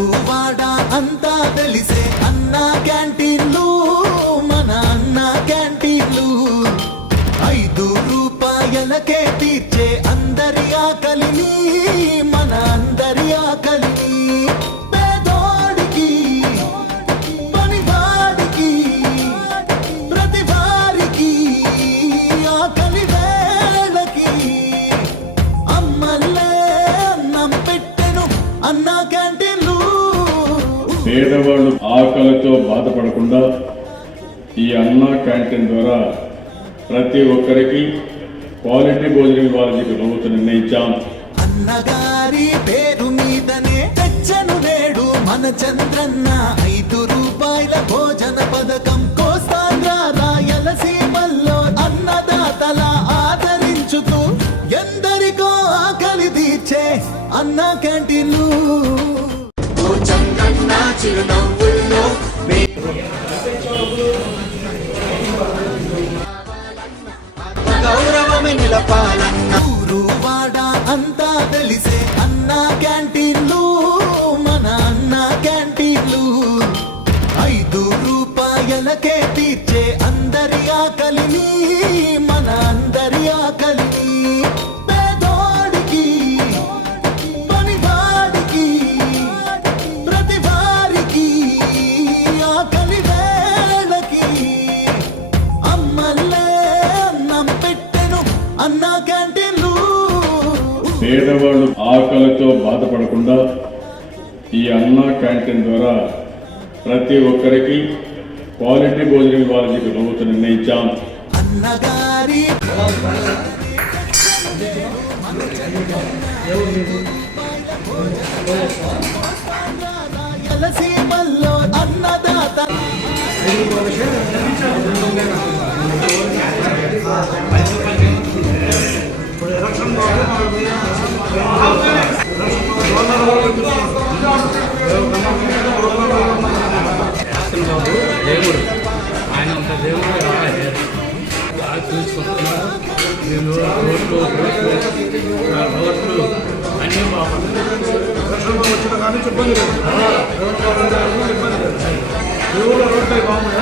ఊరు వాడ అంతా తెలిసే అన్న క్యాంటీన్లు, మన అన్న క్యాంటీన్లు. 5 రూపాయలకే తీర్చే అందరి ఆకలిని, మన అందరి ఆకలిని. పేదోడికి పనివాడికి ప్రతి వారికి ఆకలి వేళకి అమ్మల్లే అన్నం పెట్టెను అన్న క్యాంటీన్లు. పేదవాళ్ళు ఆకలితో బాధపడకుండా ఈ అన్న క్యాంటీన్ ద్వారా ప్రతి ఒక్కరికి క్వాలిటీ భోజనం ఇవ్వాలని ప్రభుత్వం నిర్ణయించాం. అన్నగారి పేరు మీదనే తెచ్చను నేడు మన చంద్రన్న 5 రూపాయల భోజన పథకం. కోస్తాంధ్ర రాయలసీమల్లో అన్నదాతల ఆదరించుతూ ఎందరికో ఆకలి తీర్చే అన్న క్యాంటీన్లు. గౌరవమే నిలపాలన్న ఊరు వాడ అంతా తెలిసే అన్న క్యాంటీన్లు, మన అన్న క్యాంటీన్లు. 5 రూపాయలకే తీర్చే అందరి ఆకలిని, మన అందరి ఆకలిని. పేదోడికి పనివాడికి ప్రతి వారికి ఆకలి వేళకి అమ్మల్లే అన్నం పెట్టెను అన్న క్యాంటీన్లు. పేదవాళ్ళు ఆకలితో బాధపడకుండా ఈ అన్న క్యాంటీన్ ద్వారా ప్రతి ఒక్కరికి క్వాలిటీ భోజనం ఇవ్వాలని ప్రభుత్వం నిర్ణయించాం. అన్నగారి రాయలసీమల్లో అన్నదాత దేవుడు ఆయన అంత దేవుడు చూసుకుంటున్నారు. రోడ్లు అన్నీ బాగుంటాయి. వచ్చిన కానీ ఇబ్బంది లేదు. దేవుడు రోడ్లు బాగుంది.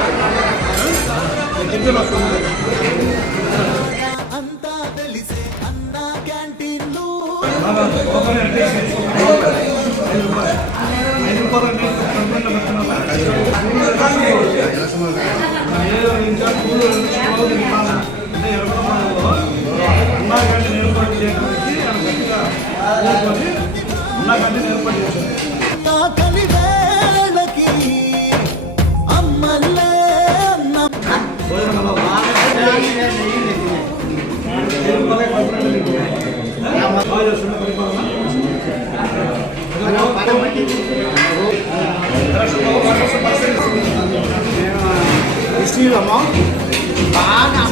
అంతా తెలిసే అన్న క్యాంటీన్లు. ఆకలి వేళకి అమ్మల్లే అన్నం బాగా